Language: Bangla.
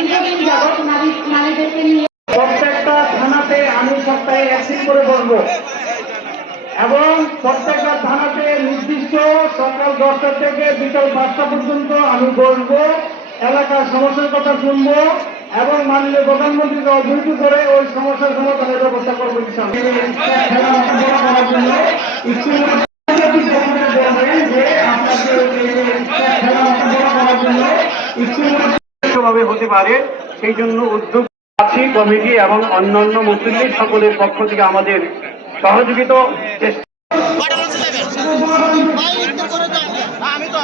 দীর্ঘদিন যাবৎ নারীদেরকে নিয়ে প্রত্যেকটা থানাতে আমি সপ্তাহে একদিন করে বসবো এবং প্রত্যেকটা থানাতে নির্দিষ্ট সকাল 10টা থেকে বিকাল 5টা পর্যন্ত আমি বসবো, এলাকার সমস্যার কথা শুনবো এবং মাননীয় প্রধানমন্ত্রীকে অবহিত করে ওই সমস্যার সমাধানের ব্যবস্থা করবো। ভাবে হতে পারে সেই জন্য উদ্যোগ আছি কমিটি এবং অন্যান্য মুসলিম লীগ সকলের পক্ষ থেকে আমাদের সহযোগিতা চেষ্টা। আমি তো